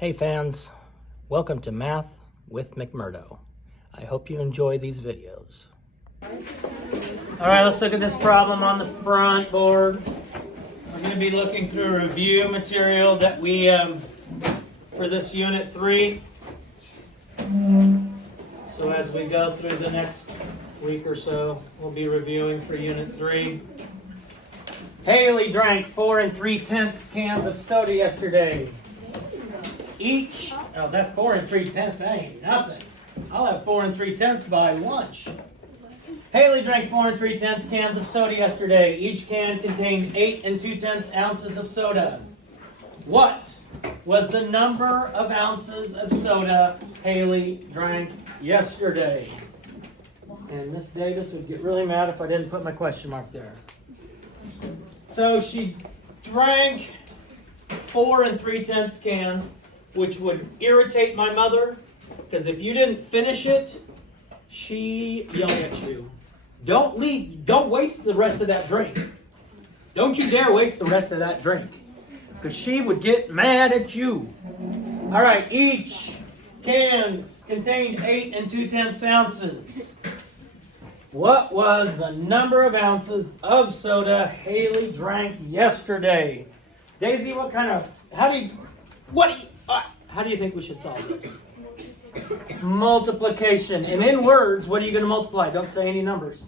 Hey fans, welcome to Math with McMurdo. I hope you enjoy these videos. All right, let's look at this problem on the front board. We're going to be looking through review material that we, for this Unit 3. So as we go through the next week or so, we'll be reviewing for Unit 3. Haley drank 4 3/10 cans of soda yesterday. Each, oh, that's 4 3/10, that ain't nothing. I'll have 4 3/10 by lunch. Haley drank 4 3/10 cans of soda yesterday. Each can contained 8 2/10 ounces of soda. What was the number of ounces of soda Haley drank yesterday? And Miss Davis would get really mad if I didn't put my question mark there. So she drank 4 3/10 cans, which would irritate my mother, because if you didn't finish it, she yelled at you. Don't waste the rest of that drink. Don't you dare waste the rest of that drink, because she would get mad at you. All right, each can contained 8 2/10 ounces. What was the number of ounces of soda Haley drank yesterday? Daisy, how do you think we should solve this? Multiplication. And in words, what are you going to multiply? Don't say any numbers.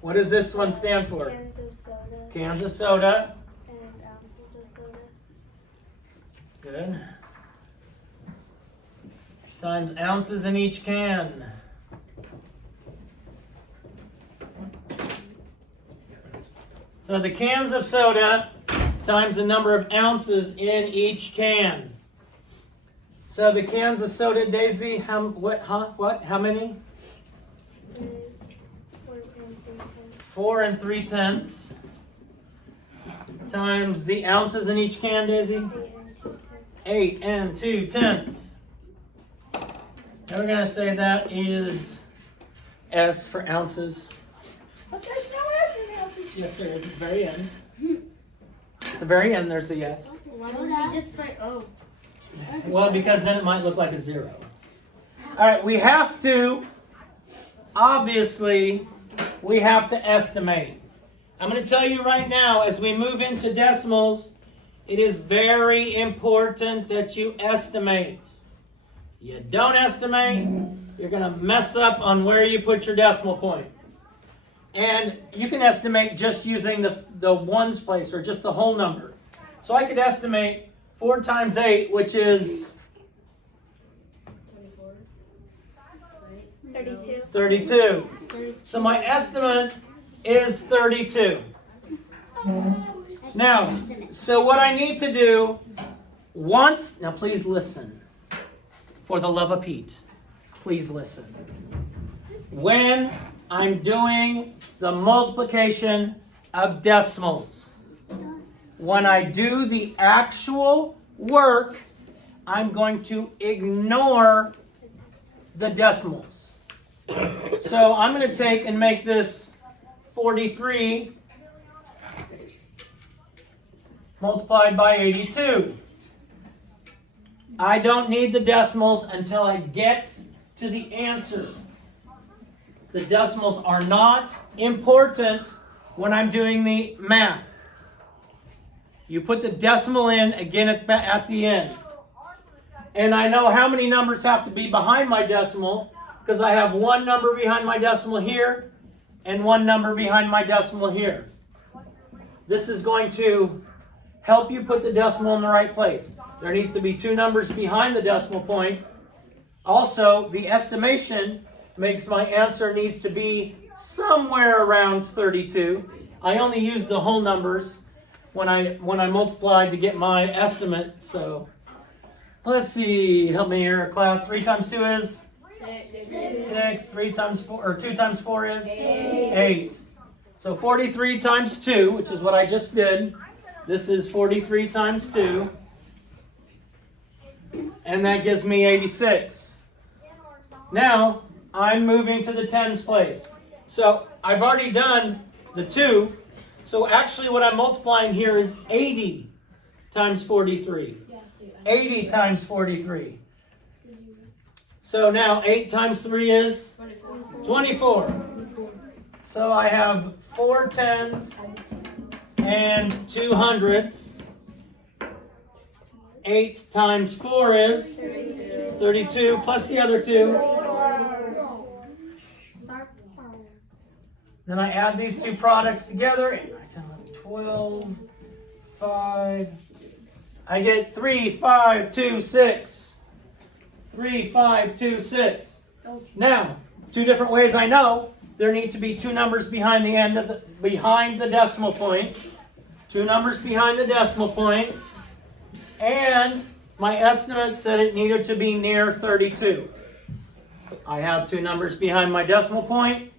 What does this one stand for? Cans of soda. Cans of soda. And ounces of soda. Good. Times ounces in each can. So the cans of soda times the number of ounces in each can. So the cans of soda, Daisy, how many? 4 3/10 times the ounces in each can, Daisy? 8 2/10. And we're going to say that is S for ounces. But there's no S in ounces. Yes, there is at the very end. At the very end, there's the S. Why don't we just put O? Well, because then it might look like a 0. All right, we have to estimate. I'm going to tell you right now, as we move into decimals, it is very important that you estimate. You don't estimate, you're going to mess up on where you put your decimal point. And you can estimate just using the ones place, or just the whole number. So I could estimate 4 times 8, which is 32. So my estimate is 32. Now, so what I need to do now please listen. For the love of Pete, please listen. When I'm doing the multiplication of decimals, when I do the actual work, I'm going to ignore the decimals. So I'm going to take and make this 43 multiplied by 82. I don't need the decimals until I get to the answer. The decimals are not important when I'm doing the math. You put the decimal in again at the end. And I know how many numbers have to be behind my decimal, because I have one number behind my decimal here and one number behind my decimal here. This is going to help you put the decimal in the right place. There needs to be 2 numbers behind the decimal point. Also, the estimation makes my answer needs to be somewhere around 32. I only use the whole numbers when I multiplied to get my estimate. So let's see, help me here, class. 3 times 2 is 6. 3 times 4, or 2 times 4 is 8. So 43 times 2, which is what I just did. This is 43 times 2. And that gives me 86. Now, I'm moving to the tens place. So I've already done the 2. So actually what I'm multiplying here is 80 times 43. 80 times 43. So now 8 times 3 is 24. So I have 4 tens and 2 hundredths. 8 times 4 is 32 plus the other 2. Then I add these two products together and I tell them 12, 5. I get 3, 5, 2, 6. 3, 5, 2, 6. Now, two different ways I know. There need to be two numbers behind the decimal point. Two numbers behind the decimal point. And my estimate said it needed to be near 32. I have two numbers behind my decimal point.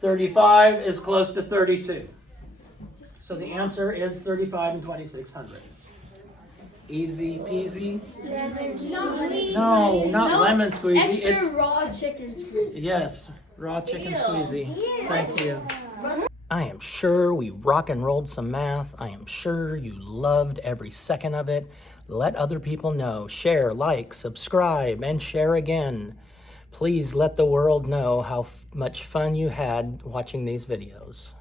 35 is close to 32. So the answer is 35 and 26/100. Easy peasy. No, not lemon squeezy. Extra It's raw chicken squeezy. yes, raw chicken squeezy. Thank you. I am sure we rock and rolled some math. I am sure you loved every second of it. Let other people know. Share, like, subscribe, and share again. Please let the world know how much fun you had watching these videos.